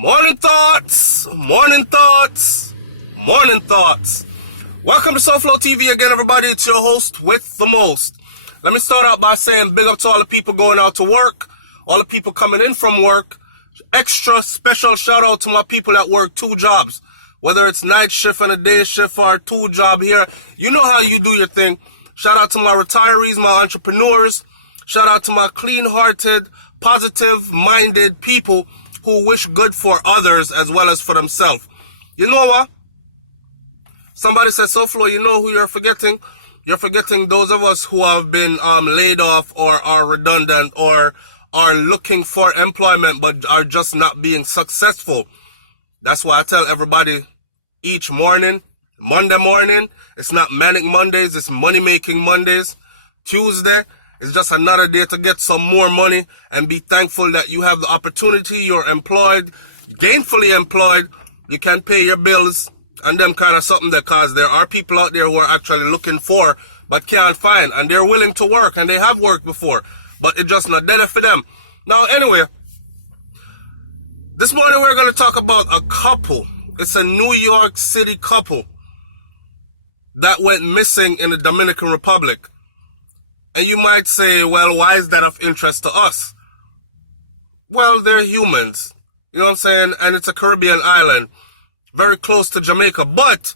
Morning thoughts, morning thoughts, morning thoughts. Welcome to SouFLoTV again, everybody. It's your host with the most. Let me start out by saying big up to all the people going out to work, all the people coming in from work. Extra special shout out to my people that work two jobs, whether it's night shift and a day shift or a two job here. You know how you do your thing. Shout out to my retirees, my entrepreneurs. Shout out to my clean-hearted, positive-minded people who wish good for others as well as for themselves. You know what? Somebody said, SouFlo, you know who you're forgetting? You're forgetting those of us who have been laid off or are redundant or are looking for employment but are just not being successful. That's why I tell everybody each morning, Monday morning, it's not Manic Mondays, it's Money-Making Mondays. Tuesday, it's just another day to get some more money and be thankful that you have the opportunity, you're employed, gainfully employed, you can pay your bills and them kind of something that cause there are people out there who are actually looking for but can't find, and they're willing to work and they have worked before, but it's just not dead for them. Now anyway, this morning we're going to talk about a couple. It's a New York City couple that went missing in the Dominican Republic. And you might say, well, why is that of interest to us? Well, they're humans. You know what I'm saying? And it's a Caribbean island, very close to Jamaica. But,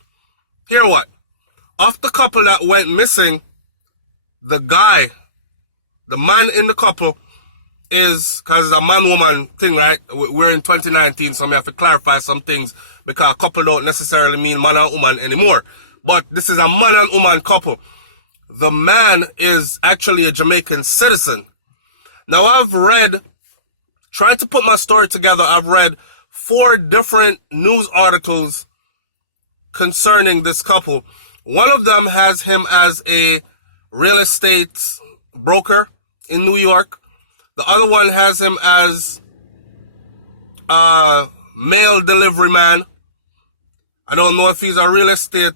hear what? Of the couple that went missing, the guy, the man in the couple is, because it's a man-woman thing, right? We're in 2019, so I have to clarify some things because a couple don't necessarily mean man and woman anymore. But this is a man and woman couple. The man is actually a Jamaican citizen. Now I've read, trying to put my story together, I've read 4 different news articles concerning this couple. One of them has him as a real estate broker in New York. The other one has him as a mail delivery man. I don't know if he's a real estate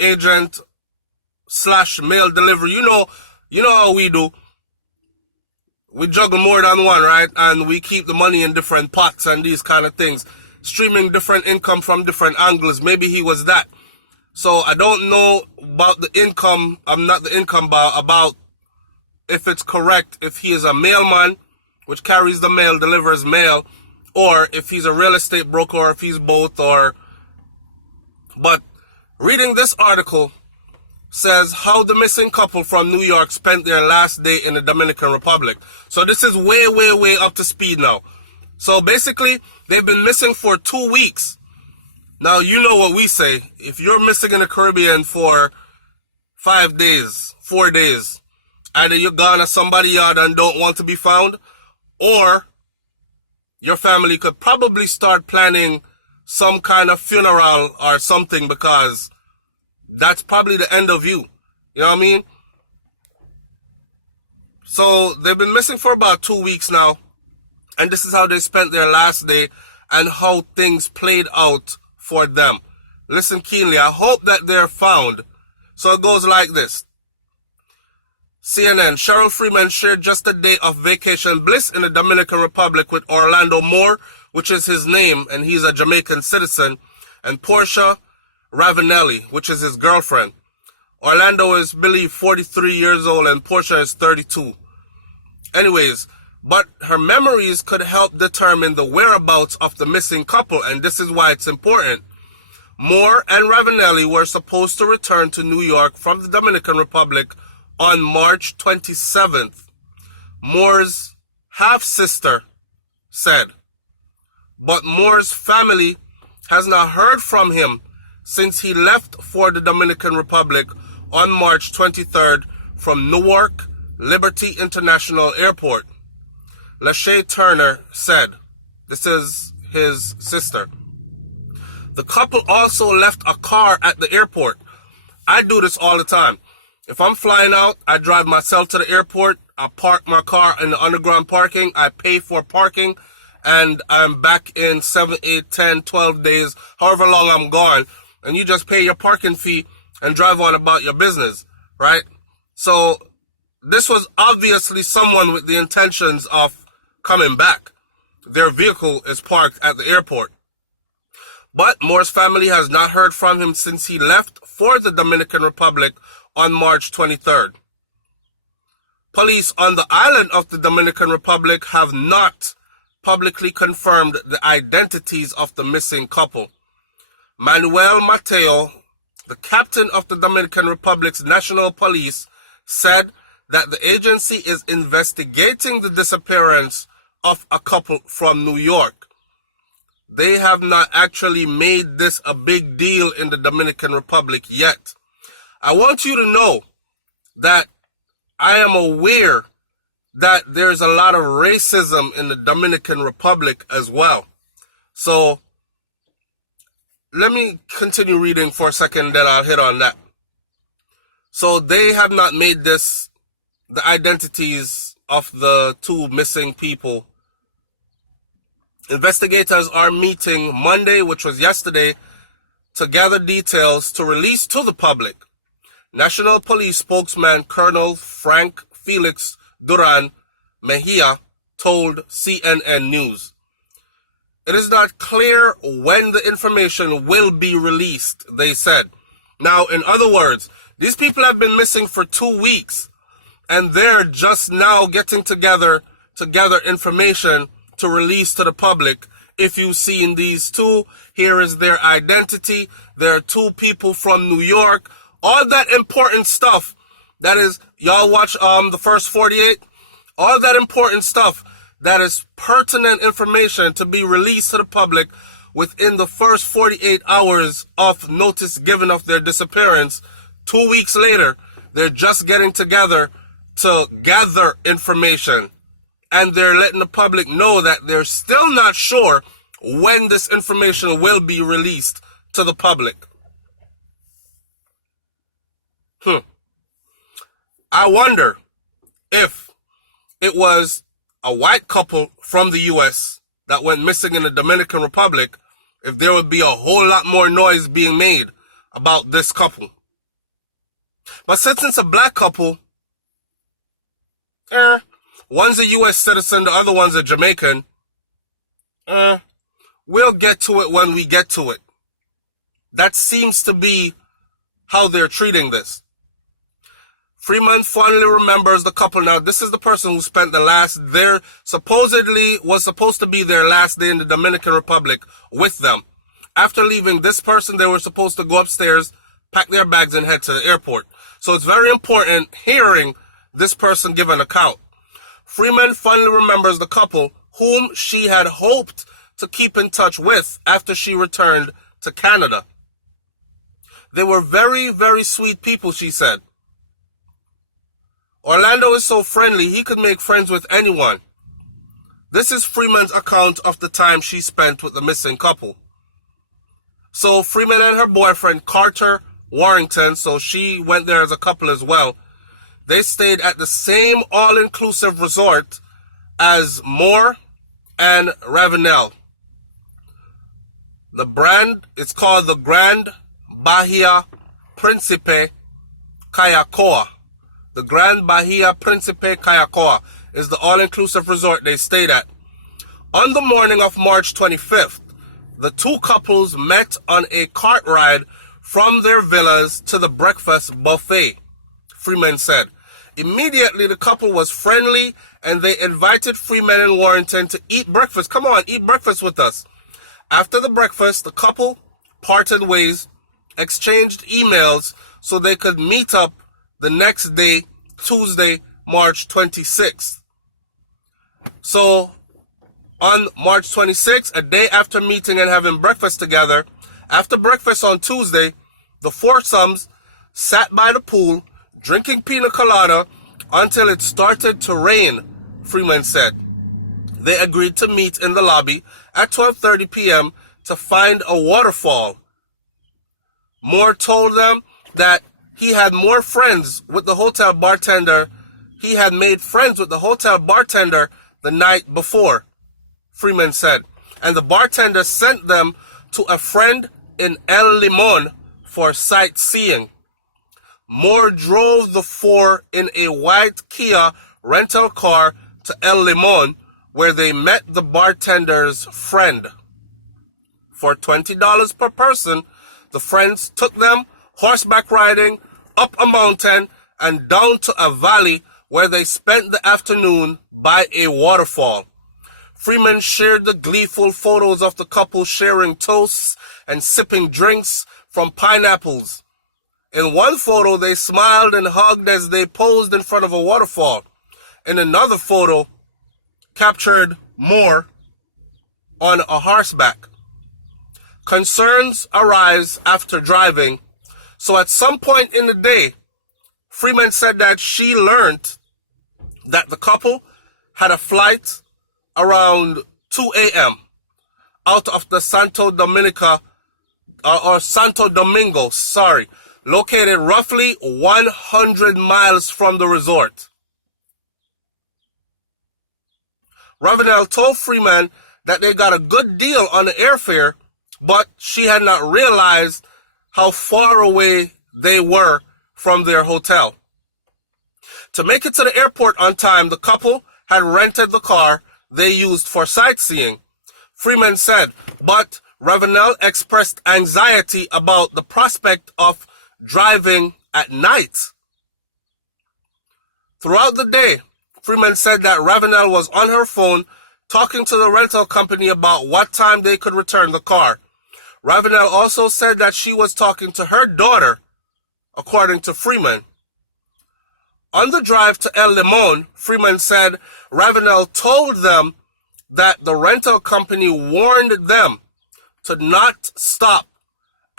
agent / mail delivery. You know how we do. We juggle more than one, right? And we keep the money in different pots and these kind of things. Streaming different income from different angles. Maybe he was that. So I don't know about the income. I'm not the income about if it's correct, if he is a mailman, which carries the mail, delivers mail, or if he's a real estate broker, or if he's both, but reading this article says how the missing couple from New York spent their last day in the Dominican Republic. So this is way up to speed now. So basically, they've been missing for 2 weeks. Now, you know what we say. If you're missing in the Caribbean for 5 days, 4 days, either you're gone at somebody's yard and don't want to be found, or your family could probably start planning some kind of funeral or something, because that's probably the end of you. You know what I mean? So they've been missing for about 2 weeks now. And this is how they spent their last day and how things played out for them. Listen keenly. I hope that they're found. So it goes like this. CNN, Cheryl Freeman shared just a day of vacation bliss in the Dominican Republic with Orlando Moore, which is his name, and he's a Jamaican citizen, and Portia Ravenelli, which is his girlfriend. Orlando is believed 43 years old and Portia is 32. Anyways, but her memories could help determine the whereabouts of the missing couple, and this is why it's important. Moore and Ravenelli were supposed to return to New York from the Dominican Republic on March 27th. Moore's half-sister said, but Moore's family has not heard from him since he left for the Dominican Republic on March 23rd from Newark Liberty International Airport. Lachey Turner said, this is his sister. The couple also left a car at the airport. I do this all the time. If I'm flying out, I drive myself to the airport, I park my car in the underground parking, I pay for parking, and I'm back in 7, 8, 10, 12 days, however long I'm gone. And you just pay your parking fee and drive on about your business, right? So this was obviously someone with the intentions of coming back. their vehicle is parked at the airport. But Moore's family has not heard from him since he left for the Dominican Republic on March 23rd. Police on the island of the Dominican Republic have not publicly confirmed the identities of the missing couple. Manuel Mateo, the captain of the Dominican Republic's National Police, said that the agency is investigating the disappearance of a couple from New York. They have not actually made this a big deal in the Dominican Republic yet. I want you to know that I am aware that there's a lot of racism in the Dominican Republic as well. So let me continue reading for a second, then I'll hit on that. So they have not made this the identities of the two missing people. Investigators are meeting Monday, which was yesterday, to gather details to release to the public. National Police spokesman Colonel Frank Felix Duran Mejia told CNN News. It is not clear when the information will be released, they said. Now, in other words, these people have been missing for 2 weeks, and they're just now getting together to gather information to release to the public. If you've seen these two, here is their identity. There are two people from New York. All that important stuff, that is, y'all watch the first 48, all that important stuff that is pertinent information to be released to the public within the first 48 hours of notice given of their disappearance. 2 weeks later, they're just getting together to gather information. And they're letting the public know that they're still not sure when this information will be released to the public. I wonder if it was a white couple from the U.S. that went missing in the Dominican Republic, if there would be a whole lot more noise being made about this couple. But since it's a black couple, one's a U.S. citizen, the other one's a Jamaican, we'll get to it when we get to it. That seems to be how they're treating this. Freeman fondly remembers the couple. Now, this is the person who spent supposedly was supposed to be their last day in the Dominican Republic with them. After leaving this person, they were supposed to go upstairs, pack their bags, and head to the airport. So it's very important hearing this person give an account. Freeman fondly remembers the couple whom she had hoped to keep in touch with after she returned to Canada. They were very, very sweet people, she said. Orlando is so friendly, he could make friends with anyone. This is Freeman's account of the time she spent with the missing couple. So Freeman and her boyfriend, Carter Warrington, so she went there as a couple as well, they stayed at the same all-inclusive resort as Moore and Ravenel. The brand, it's called the Grand Bahia Principe Kayakoa. The Grand Bahia Principe Kayakoa is the all-inclusive resort they stayed at. On the morning of March 25th, the two couples met on a cart ride from their villas to the breakfast buffet, Freeman said. Immediately, the couple was friendly and they invited Freeman and Warrington to eat breakfast. Come on, eat breakfast with us. After the breakfast, the couple parted ways, exchanged emails so they could meet up the next day, Tuesday, March 26th. So, on March 26th, a day after meeting and having breakfast together, after breakfast on Tuesday, the foursomes sat by the pool, drinking pina colada until it started to rain, Freeman said. They agreed to meet in the lobby at 12:30 p.m. to find a waterfall. Moore told them that he had more friends with the hotel bartender. He had made friends with the hotel bartender the night before, Freeman said. And the bartender sent them to a friend in El Limon for sightseeing. Moore drove the four in a white Kia rental car to El Limon, where they met the bartender's friend. For $20 per person, the friends took them horseback riding up a mountain and down to a valley where they spent the afternoon by a waterfall. Freeman shared the gleeful photos of the couple sharing toasts and sipping drinks from pineapples. In one photo, they smiled and hugged as they posed in front of a waterfall. In another photo, captured Moore on a horseback. Concerns arise after driving, so at some point in the day, Freeman said that she learned that the couple had a flight around 2 a.m. out of the Santo Domingo, located roughly 100 miles from the resort. Ravenel told Freeman that they got a good deal on the airfare, but she had not realized how far away they were from their hotel. To make it to the airport on time, the couple had rented the car they used for sightseeing. Freeman said, but Ravenel expressed anxiety about the prospect of driving at night. Throughout the day, Freeman said that Ravenel was on her phone talking to the rental company about what time they could return the car. Ravenel also said that she was talking to her daughter, according to Freeman. On the drive to El Limon, Freeman said Ravenel told them that the rental company warned them to not stop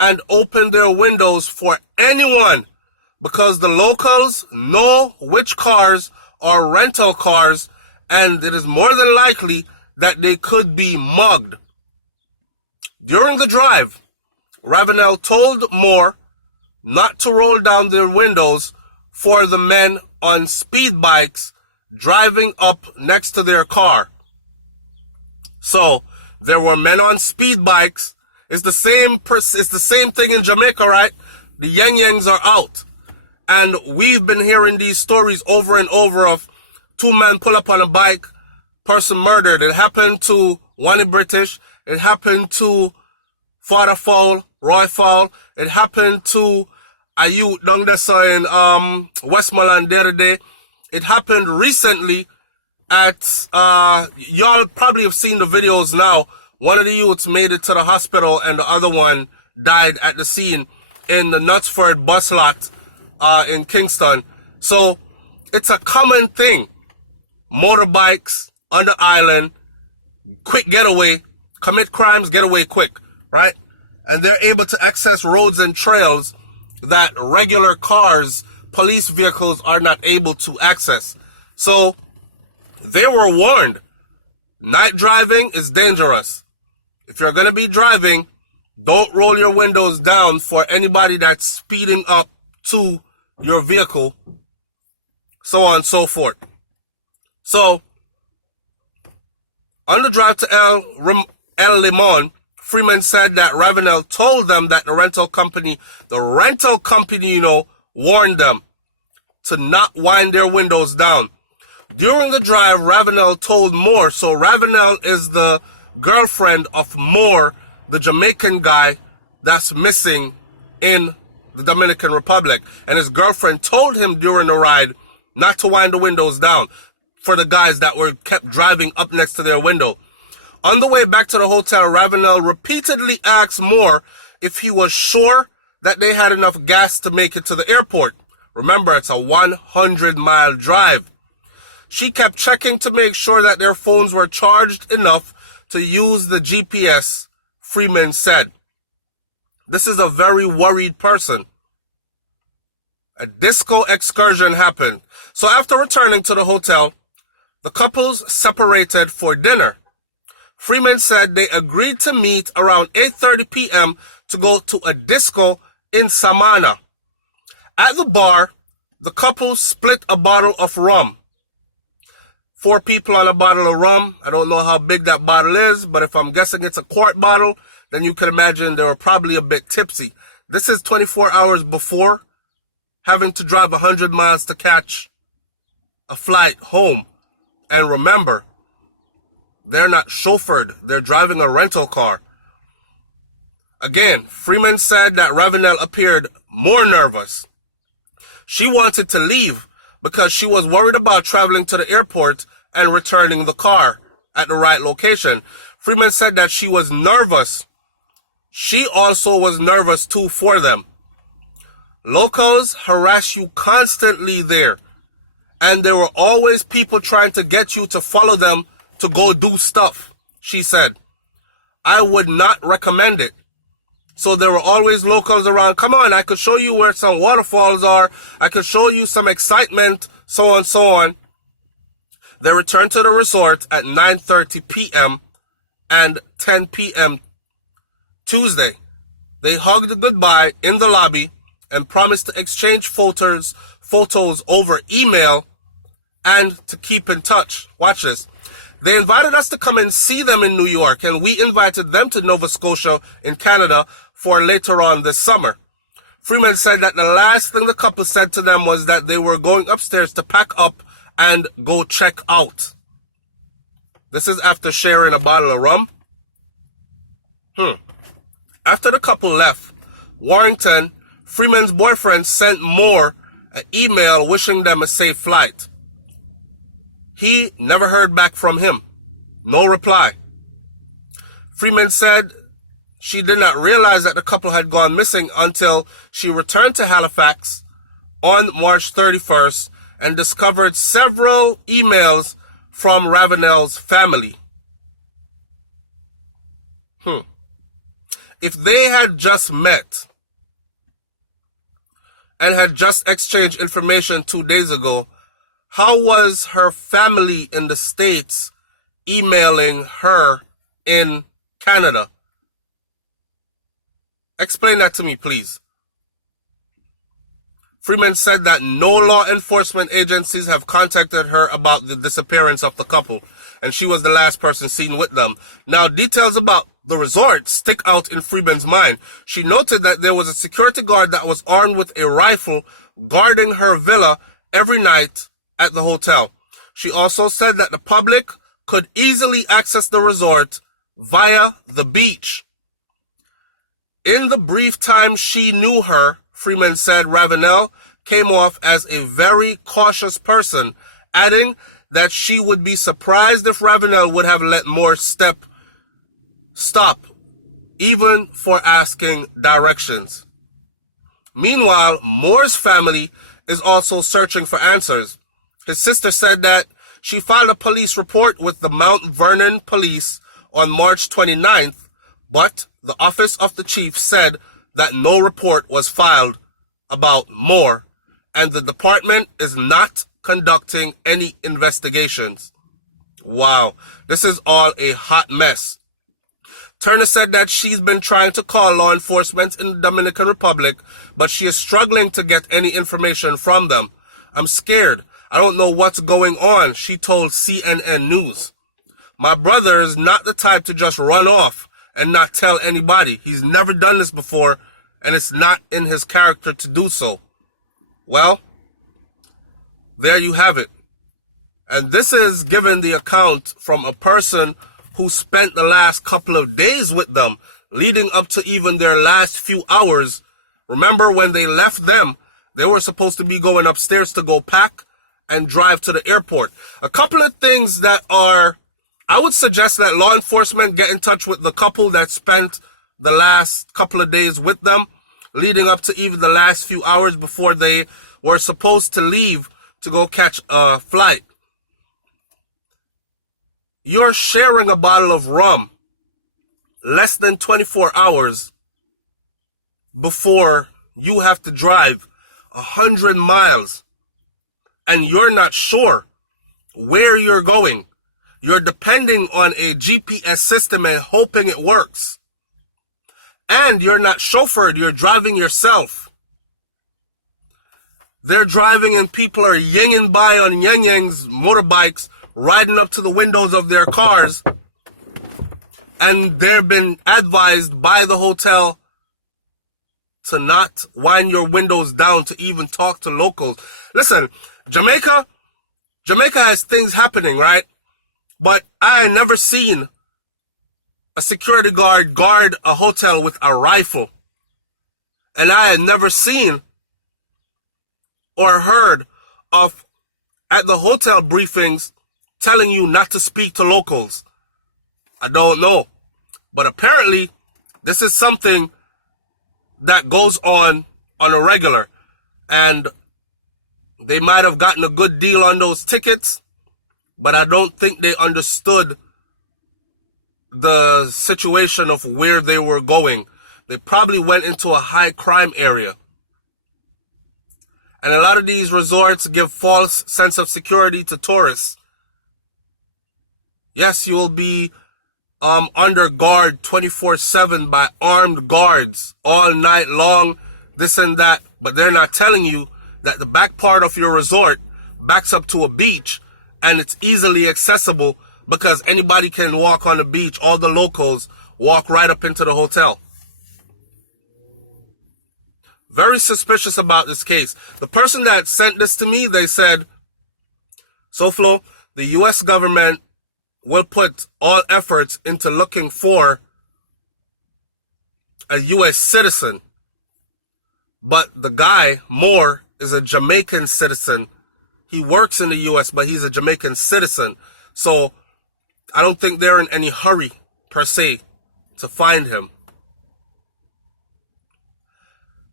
and open their windows for anyone because the locals know which cars are rental cars and it is more than likely that they could be mugged. During the drive, Ravenel told Moore not to roll down their windows for the men on speed bikes driving up next to their car. So there were men on speed bikes. It's the same thing in Jamaica, right? The yang-yangs are out. And we've been hearing these stories over and over of two men pull up on a bike, person murdered. It happened to Wani British. It happened to Father Fowl, Roy Fowl. It happened to a youth down there in Westmoreland the other day. It happened recently at, y'all probably have seen the videos now. One of the youths made it to the hospital and the other one died at the scene in the Knutsford bus lot in Kingston. So it's a common thing. Motorbikes on the island, quick getaway, commit crimes, get away quick, right? And they're able to access roads and trails that regular cars, police vehicles are not able to access. So they were warned. Night driving is dangerous. If you're going to be driving, don't roll your windows down for anybody that's speeding up to your vehicle, so on and so forth. So, on the drive to El Limon, Freeman said that Ravenel told them that the rental company, warned them to not wind their windows down. During the drive, Ravenel told Moore, so Ravenel is the girlfriend of Moore, the Jamaican guy that's missing in the Dominican Republic. And his girlfriend told him during the ride not to wind the windows down for the guys that were kept driving up next to their window. On the way back to the hotel, Ravenel repeatedly asked Moore if he was sure that they had enough gas to make it to the airport. Remember, it's a 100-mile drive. She kept checking to make sure that their phones were charged enough to use the GPS, Freeman said. This is a very worried person. A disco excursion happened. So after returning to the hotel, the couples separated for dinner. Freeman said they agreed to meet around 8:30 p.m. to go to a disco in Samana. At the bar, the couple split a bottle of rum. 4 people on a bottle of rum. I don't know how big that bottle is, but if I'm guessing it's a quart bottle, then you can imagine they were probably a bit tipsy. This is 24 hours before having to drive 100 miles to catch a flight home. And remember, They're not chauffeured. They're driving a rental car. Again, Freeman said that Ravenel appeared more nervous. She wanted to leave because she was worried about traveling to the airport and returning the car at the right location. Freeman said that she was nervous. She also was nervous too for them. Locals harass you constantly there, and there were always people trying to get you to follow them to go do stuff, she said. I would not recommend it. So there were always locals around. Come on, I could show you where some waterfalls are. I could show you some excitement, so on, so on. They returned to the resort at 9:30 p.m. and 10 p.m. Tuesday. They hugged goodbye in the lobby and promised to exchange photos over email and to keep in touch. Watch this. They invited us to come and see them in New York, and we invited them to Nova Scotia in Canada for later on this summer. Freeman said that the last thing the couple said to them was that they were going upstairs to pack up and go check out. This is after sharing a bottle of rum. After the couple left Warrington, Freeman's boyfriend sent Moore an email wishing them a safe flight. He never heard back from him. No reply. Freeman said she did not realize that the couple had gone missing until she returned to Halifax on March 31st and discovered several emails from Ravenel's family. If they had just met and had just exchanged information 2 days ago, how was her family in the States emailing her in Canada? Explain that to me, please. Freeman said that no law enforcement agencies have contacted her about the disappearance of the couple, and she was the last person seen with them. Now, details about the resort stick out in Freeman's mind. She noted that there was a security guard that was armed with a rifle guarding her villa every night at the hotel. She also said that the public could easily access the resort via the beach. In the brief time she knew her, Freeman said Ravenel came off as a very cautious person, adding that she would be surprised if Ravenel would have let Moore stop, even for asking directions. Meanwhile, Moore's family is also searching for answers. His sister said that she filed a police report with the Mount Vernon police on March 29th, but the office of the chief said that no report was filed about Moore, and the department is not conducting any investigations. Wow, this is all a hot mess. Turner said that she's been trying to call law enforcement in the Dominican Republic, but she is struggling to get any information from them. I'm scared. I don't know what's going on, she told CNN News. My brother is not the type to just run off and not tell anybody. He's never done this before, and it's not in his character to do so. Well, there you have it. And this is given the account from a person who spent the last couple of days with them, leading up to even their last few hours. Remember, when they left them, they were supposed to be going upstairs to go pack and drive to the airport. A couple of things that are, I would suggest that law enforcement get in touch with the couple that spent the last couple of days with them, leading up to even the last few hours before they were supposed to leave to go catch a flight. You're sharing a bottle of rum less than 24 hours before you have to drive 100 miles, and you're not sure where you're going. You're depending on a GPS system and hoping it works. And you're not chauffeured, you're driving yourself. They're driving and people are yinging by on yang-yangs, motorbikes, riding up to the windows of their cars, and they've been advised by the hotel to not wind your windows down to even talk to locals. Listen, Jamaica has things happening, right? But I had never seen a security guard a hotel with a rifle. And I had never seen or heard of at the hotel briefings telling you not to speak to locals. I don't know. But apparently, this is something that goes on a regular. And they might have gotten a good deal on those tickets, but I don't think they understood the situation of where they were going. They probably went into a high crime area. And a lot of these resorts give false sense of security to tourists. Yes, you will be under guard 24/7 by armed guards all night long, this and that. But they're not telling you that the back part of your resort backs up to a beach and it's easily accessible because anybody can walk on the beach. All the locals walk right up into the hotel. Very suspicious about this case. The person that sent this to me, they said, SouFlo, the U.S. government will put all efforts into looking for a U.S. citizen. But the guy, Moore, is a Jamaican citizen. He works in the U.S., but he's a Jamaican citizen. So I don't think they're in any hurry, per se, to find him.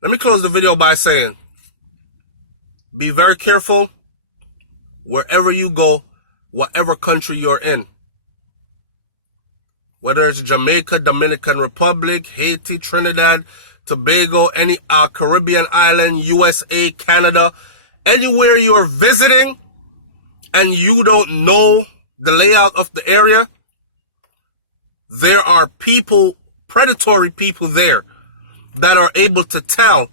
Let me close the video by saying, be very careful wherever you go, whatever country you're in. Whether it's Jamaica, Dominican Republic, Haiti, Trinidad, Tobago, any Caribbean island, USA, Canada, anywhere you're visiting and you don't know the layout of the area, there are people, predatory people there that are able to tell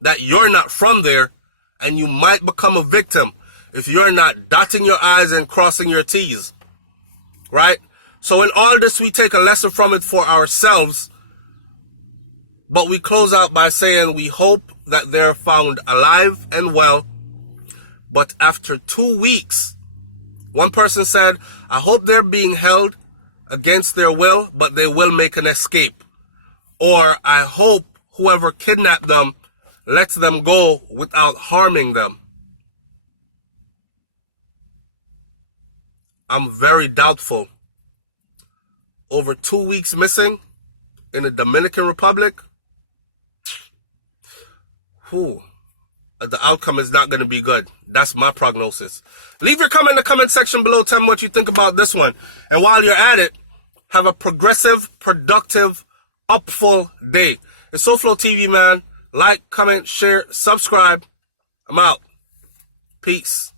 that you're not from there and you might become a victim if you're not dotting your I's and crossing your T's, right? So in all this, we take a lesson from it for ourselves, but we close out by saying we hope that they're found alive and well. But after 2 weeks, one person said, I hope they're being held against their will, but they will make an escape. Or I hope whoever kidnapped them lets them go without harming them. I'm very doubtful. Over 2 weeks missing in the Dominican Republic, the outcome is not going to be good. That's my prognosis. Leave your comment in the comment section below. Tell me what you think about this one. And while you're at it, have a progressive, productive, upful day. It's SouFLoTV, man. Like, comment, share, subscribe. I'm out. Peace.